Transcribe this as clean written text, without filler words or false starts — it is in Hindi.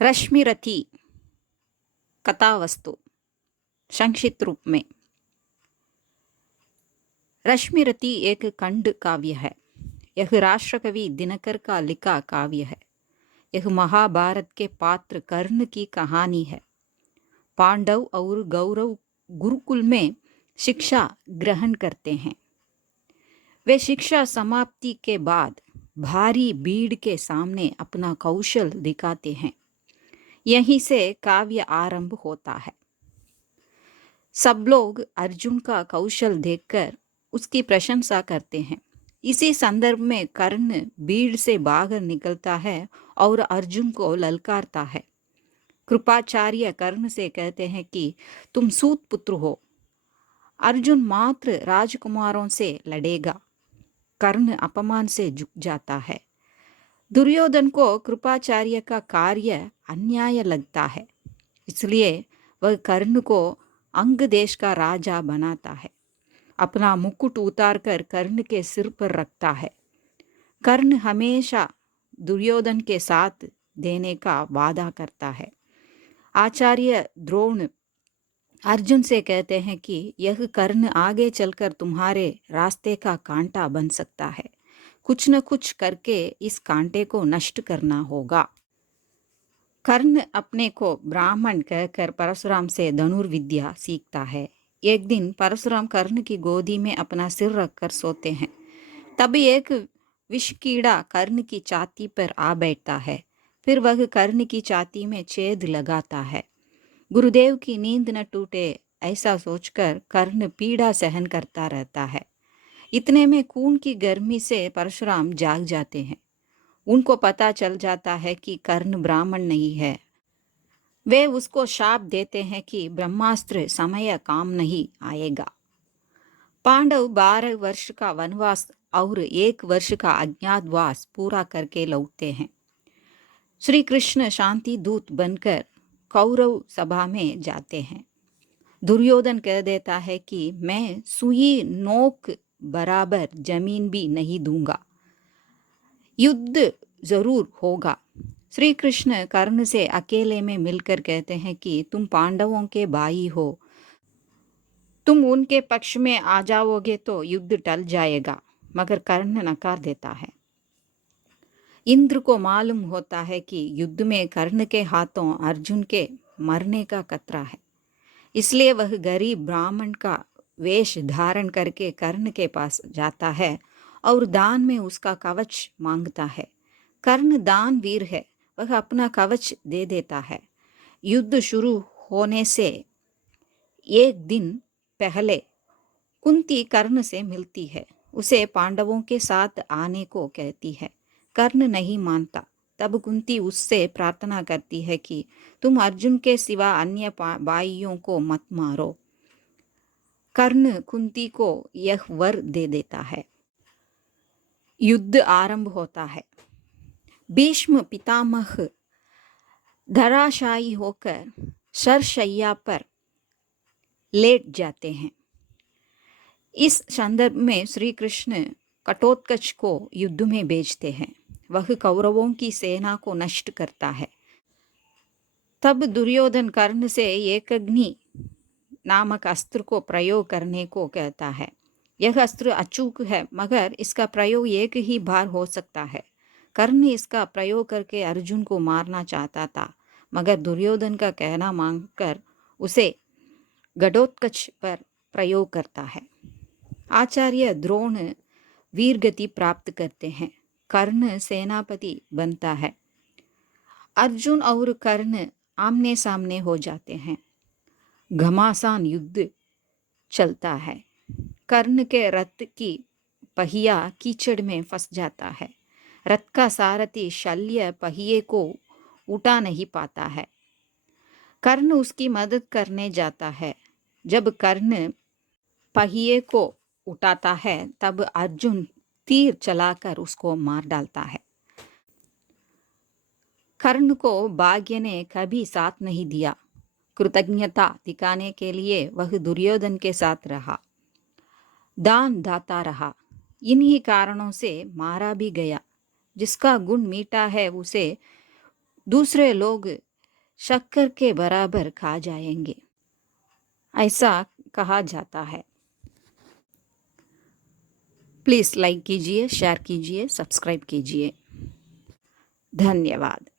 रश्मिरथी कथा वस्तु संक्षिप्त रूप में। रश्मिरथी एक खंड काव्य है। यह राष्ट्रकवि दिनकर का लिखा काव्य है। यह महाभारत के पात्र कर्ण की कहानी है। पांडव और गौरव गुरुकुल में शिक्षा ग्रहण करते हैं। वे शिक्षा समाप्ति के बाद भारी भीड़ के सामने अपना कौशल दिखाते हैं। यहीं से काव्य आरंभ होता है। सब लोग अर्जुन का कौशल देखकर उसकी प्रशंसा करते हैं। इसी संदर्भ में कर्ण भीड़ से बाहर निकलता है और अर्जुन को ललकारता है। कृपाचार्य कर्ण से कहते हैं कि तुम सूत पुत्र हो, अर्जुन मात्र राजकुमारों से लड़ेगा। कर्ण अपमान से झुक जाता है। दुर्योधन को कृपाचार्य का कार्य अन्याय लगता है, इसलिए वह कर्ण को अंग देश का राजा बनाता है। अपना मुकुट उतारकर कर्ण के सिर पर रखता है। कर्ण हमेशा दुर्योधन के साथ देने का वादा करता है। आचार्य द्रोण अर्जुन से कहते हैं कि यह कर्ण आगे चलकर तुम्हारे रास्ते का कांटा बन सकता है। कुछ न कुछ करके इस कांटे को नष्ट करना होगा। कर्ण अपने को ब्राह्मण कहकर परशुराम से धनुर्विद्या सीखता है। एक दिन परशुराम कर्ण की गोदी में अपना सिर रखकर सोते हैं। तभी एक विष कीड़ा कर्ण की छाती पर आ बैठता है। फिर वह कर्ण की छाती में छेद लगाता है। गुरुदेव की नींद न टूटे, ऐसा सोचकर कर्ण पीड़ा सहन करता रहता है। इतने में खून की गर्मी से परशुराम जाग जाते हैं। उनको पता चल जाता है कि कर्ण ब्राह्मण नहीं है। वे उसको शाप देते हैं कि ब्रह्मास्त्र समय काम नहीं आएगा। पांडव 12 वर्ष का वनवास और 1 वर्ष का अज्ञातवास पूरा करके लौटते हैं। श्री कृष्ण शांति दूत बनकर कौरव सभा में जाते हैं। दुर्योधन कह देता है कि मैं सुई नोक बराबर जमीन भी नहीं दूंगा, युद्ध जरूर होगा। श्री कृष्ण कर्ण से अकेले में मिलकर कहते हैं कि तुम पांडवों के भाई हो, तुम उनके पक्ष में आ जाओगे तो युद्ध टल जाएगा। मगर कर्ण नकार देता है। इंद्र को मालूम होता है कि युद्ध में कर्ण के हाथों अर्जुन के मरने का खतरा है, इसलिए वह गरीब ब्राह्मण का वेश धारण करके कर्ण के पास जाता है और दान में उसका कवच मांगता है। कर्ण दानवीर है, वह अपना कवच दे देता है। युद्ध शुरू होने से एक दिन पहले कुंती कर्ण से मिलती है। उसे पांडवों के साथ आने को कहती है। कर्ण नहीं मानता। तब कुंती उससे प्रार्थना करती है कि तुम अर्जुन के सिवा अन्य भाइयों को मत मारो। कर्ण कुंती को यह वर दे देता है। युद्ध आरंभ होता है। भीष्म पितामह धराशायी होकर शरशैया पर लेट जाते हैं। इस संदर्भ में श्री कृष्ण घटोत्कच को युद्ध में भेजते हैं। वह कौरवों की सेना को नष्ट करता है। तब दुर्योधन कर्ण से एकग्नि नामक अस्त्र को प्रयोग करने को कहता है। यह अस्त्र अचूक है, मगर इसका प्रयोग एक ही बार हो सकता है। कर्ण इसका प्रयोग करके अर्जुन को मारना चाहता था, मगर दुर्योधन का कहना मांगकर उसे घटोत्कच पर प्रयोग करता है। आचार्य द्रोण वीरगति प्राप्त करते हैं। कर्ण सेनापति बनता है। अर्जुन और कर्ण आमने सामने हो जाते हैं। घमासान युद्ध चलता है। कर्ण के रथ की पहिया कीचड़ में फंस जाता है। रथ का सारथी शल्य पहिए को उठा नहीं पाता है। कर्ण उसकी मदद करने जाता है। जब कर्ण पहिए को उठाता है तब अर्जुन तीर चलाकर उसको मार डालता है। कर्ण को भाग्य ने कभी साथ नहीं दिया। कृतज्ञता दिखाने के लिए वह दुर्योधन के साथ रहा, दान दाता रहा। इन्हीं कारणों से मारा भी गया। जिसका गुण मीठा है उसे दूसरे लोग शक्कर के बराबर खा जाएंगे, ऐसा कहा जाता है। प्लीज़ लाइक कीजिए, शेयर कीजिए, सब्सक्राइब कीजिए। धन्यवाद।